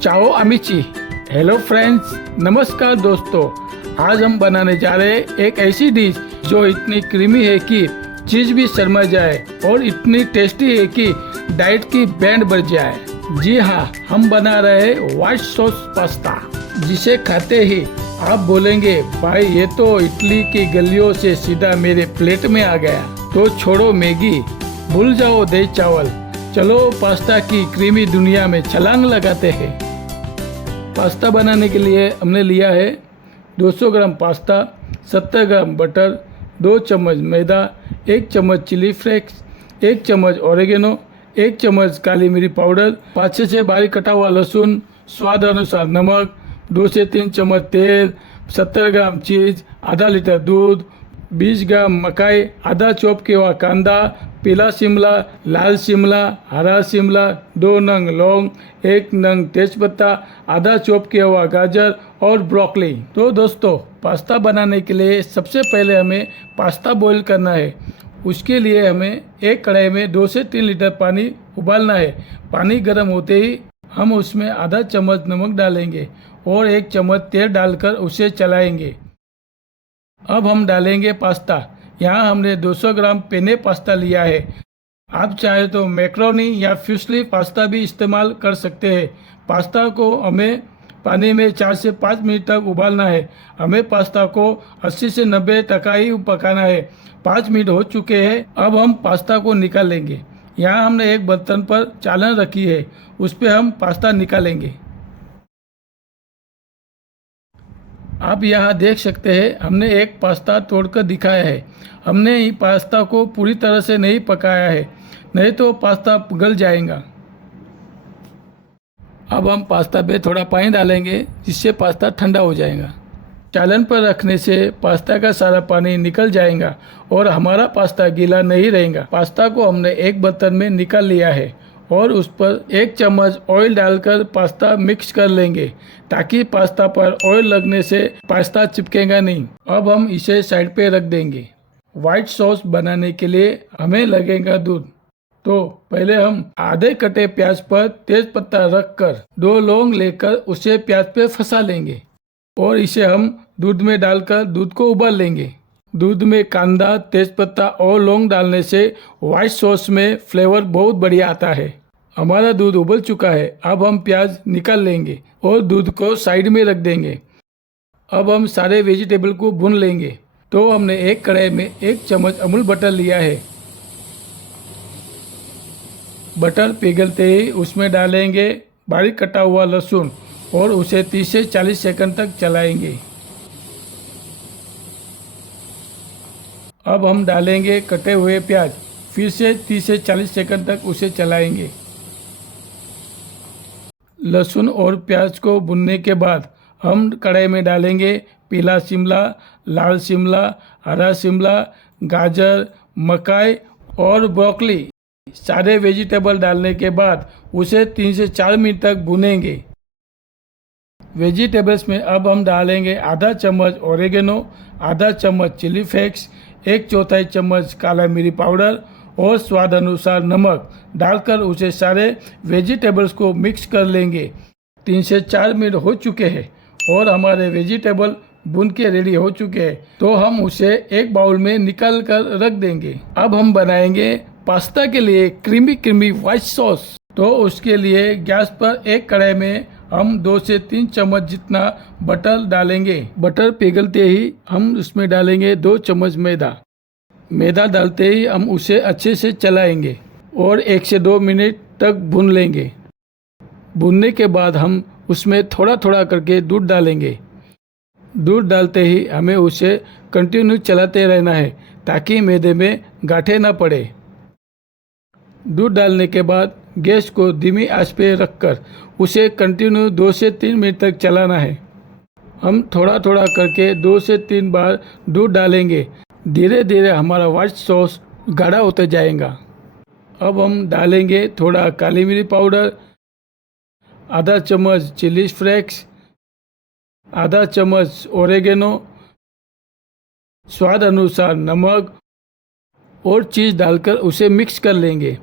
चाओ अमिची। Hello friends, नमस्कार दोस्तों। आज हम बनाने जा रहे हैं एक ऐसी डिश जो इतनी क्रीमी है कि चीज भी शर्मा जाए और इतनी टेस्टी है कि डाइट की बैंड बज जाए। जी हाँ, हम बना रहे हैं व्हाइट सॉस पास्ता, जिसे खाते ही आप बोलेंगे भाई ये तो इटली की गलियों से सीधा मेरे प्लेट में आ गया। तो छोड़ो मैगी, भूल जाओ दही चावल, चलो पास्ता की क्रीमी दुनिया में छलांग लगाते हैं। पास्ता बनाने के लिए हमने लिया है 200 ग्राम पास्ता, 70 ग्राम बटर, 2 चम्मच मैदा, 1 चम्मच चिली फ्लेक्स, 1 चम्मच ऑरिगेनो, 1 चम्मच काली मिर्च पाउडर, 5 से बारीक कटा हुआ लहसुन, स्वाद अनुसार नमक, 2 से 3 चम्मच तेल, 70 ग्राम चीज, आधा लीटर दूध, 20 ग्राम मकाई, आधा चॉप किया हुआ कांदा, पीला शिमला, लाल शिमला, हरा शिमला, 2 नंग लौंग, 1 नंग तेजपत्ता, आधा चॉप किया हुआ गाजर और ब्रोकली। तो दोस्तों, पास्ता बनाने के लिए सबसे पहले हमें पास्ता बॉईल करना है। उसके लिए हमें एक कढ़ाई में 2 से 3 लीटर पानी उबालना है। पानी गर्म होते ही हम उसमें आधा चम्मच नमक डालेंगे और 1 चम्मच तेल डालकर उसे चलाएंगे। अब हम डालेंगे पास्ता। यहाँ हमने 200 ग्राम पेने पास्ता लिया है। आप चाहे तो मैक्रोनी या फ्यूसली पास्ता भी इस्तेमाल कर सकते हैं। पास्ता को हमें पानी में 4 से 5 मिनट तक उबालना है। हमें पास्ता को 80 से 90% ही पकाना है। 5 मिनट हो चुके हैं। अब हम पास्ता को निकालेंगे। यहाँ हमने एक बर्तन पर चालन रखी है, उस पर हम पास्ता निकालेंगे। आप यहाँ देख सकते हैं, हमने एक पास्ता तोड़कर दिखाया है। हमने ही पास्ता को पूरी तरह से नहीं पकाया है, नहीं तो पास्ता गल जाएगा। अब हम पास्ता पे थोड़ा पानी डालेंगे, जिससे पास्ता ठंडा हो जाएगा। चालन पर रखने से पास्ता का सारा पानी निकल जाएगा और हमारा पास्ता गीला नहीं रहेगा। पास्ता को हमने एक बर्तन में निकाल लिया है और उस पर 1 चम्मच ऑयल डालकर पास्ता मिक्स कर लेंगे, ताकि पास्ता पर ऑयल लगने से पास्ता चिपकेगा नहीं। अब हम इसे साइड पे रख देंगे। व्हाइट सॉस बनाने के लिए हमें लगेगा दूध। तो पहले हम आधे कटे प्याज पर तेज पत्ता रखकर 2 लौंग लेकर उसे प्याज पे फंसा लेंगे और इसे हम दूध में डालकर दूध को उबाल लेंगे। दूध में कांदा, तेजपत्ता और लौंग डालने से व्हाइट सॉस में फ्लेवर बहुत बढ़िया आता है। हमारा दूध उबल चुका है। अब हम प्याज निकाल लेंगे और दूध को साइड में रख देंगे। अब हम सारे वेजिटेबल को भून लेंगे। तो हमने एक कढ़ाई में 1 चम्मच अमूल बटर लिया है। बटर पिघलते ही उसमें डालेंगे बारीक कटा हुआ लहसुन और उसे 30 से 40 सेकंड तक चलाएंगे। अब हम डालेंगे कटे हुए प्याज, फिर से 30 से 40 सेकंड तक उसे चलाएंगे। लहसुन और प्याज को भुनने के बाद हम कढ़ाई में डालेंगे पीला शिमला, लाल शिमला, हरा शिमला, गाजर, मकाई और ब्रोकली। सारे वेजिटेबल डालने के बाद उसे 3 से 4 मिनट तक भुनेंगे। वेजिटेबल्स में अब हम डालेंगे आधा चम्मच ऑरिगेनो, आधा चम्मच चिली फ्लेक्स, 1/4 चम्मच काला मिर्च पाउडर और स्वाद अनुसार नमक डालकर उसे सारे वेजिटेबल्स को मिक्स कर लेंगे। 3 से 4 मिनट हो चुके हैं और हमारे वेजिटेबल भुन के रेडी हो चुके हैं। तो हम उसे एक बाउल में निकाल कर रख देंगे। अब हम बनाएंगे पास्ता के लिए क्रीमी व्हाइट सॉस। तो उसके लिए गैस पर एक कढ़ाई में हम 2 से 3 चम्मच जितना बटर डालेंगे। बटर पिघलते ही हम उसमें डालेंगे 2 चम्मच मैदा। मैदा डालते ही हम उसे अच्छे से चलाएंगे और 1 से 2 मिनट तक भून लेंगे। भूनने के बाद हम उसमें थोड़ा थोड़ा करके दूध डालेंगे। दूध डालते ही हमें उसे कंटिन्यू चलाते रहना है, ताकि मैदे में गांठें ना पड़े। दूध डालने के बाद गैस को धीमी आंच पे रखकर उसे कंटिन्यू 2 से 3 मिनट तक चलाना है। हम थोड़ा थोड़ा करके 2 से 3 बार दूध डालेंगे। धीरे धीरे हमारा व्हाइट सॉस गाढ़ा होते जाएगा। अब हम डालेंगे थोड़ा काली मिर्च पाउडर, आधा चम्मच चिली फ्लेक्स, आधा चम्मच ऑरिगेनो, स्वाद अनुसार नमक और चीज़ डालकर उसे मिक्स कर लेंगे।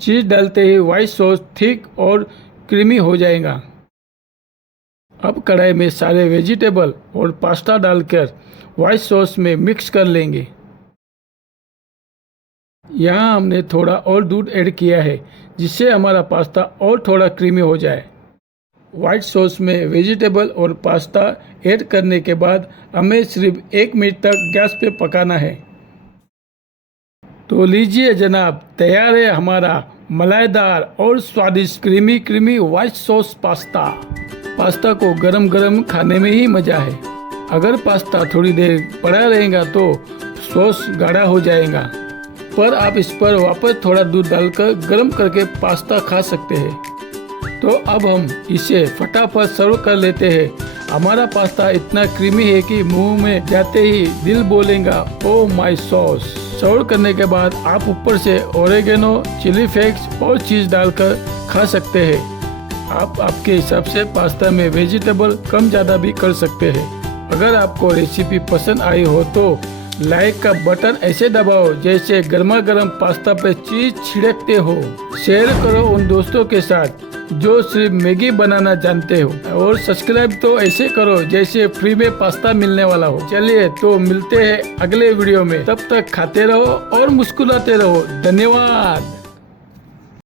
चीज़ डालते ही व्हाइट सॉस थिक और क्रीमी हो जाएगा। अब कढ़ाई में सारे वेजिटेबल और पास्ता डालकर व्हाइट सॉस में मिक्स कर लेंगे। यहाँ हमने थोड़ा और दूध ऐड किया है जिससे हमारा पास्ता और थोड़ा क्रीमी हो जाए। व्हाइट सॉस में वेजिटेबल और पास्ता ऐड करने के बाद हमें सिर्फ 1 मिनट तक गैस पे पकाना है। तो लीजिए जनाब, तैयार है हमारा मलाईदार और स्वादिष्ट creamy white sauce pasta. Pasta को गरम गरम खाने में ही मज़ा है। अगर पास्ता थोड़ी देर पड़ा रहेगा तो सॉस गाढ़ा हो जाएगा, पर आप इस पर वापस थोड़ा दूध डालकर गर्म करके पास्ता खा सकते हैं। तो अब हम इसे फटाफट सर्व कर लेते हैं। हमारा पास्ता इतना क्रीमी है कि मुंह में जाते ही दिल बोलेगा ओह माय सॉस। सर्व करने के बाद आप ऊपर से ओरेगेनो, चिली फ्लेक्स और चीज़ डालकर खा सकते हैं। आप आपके हिसाब से पास्ता में वेजिटेबल कम ज़्यादा भी कर सकते हैं। अगर आपको रेसिपी पसंद आई हो तो लाइक का बटन ऐसे दबाओ जैसे गर्मा गर्म पास्ता पे चीज छिड़कते हो। शेयर करो उन दोस्तों के साथ जो सिर्फ मैगी बनाना जानते हो, और सब्सक्राइब तो ऐसे करो जैसे फ्री में पास्ता मिलने वाला हो। चलिए तो मिलते हैं अगले वीडियो में, तब तक खाते रहो और मुस्कुराते रहो। धन्यवाद।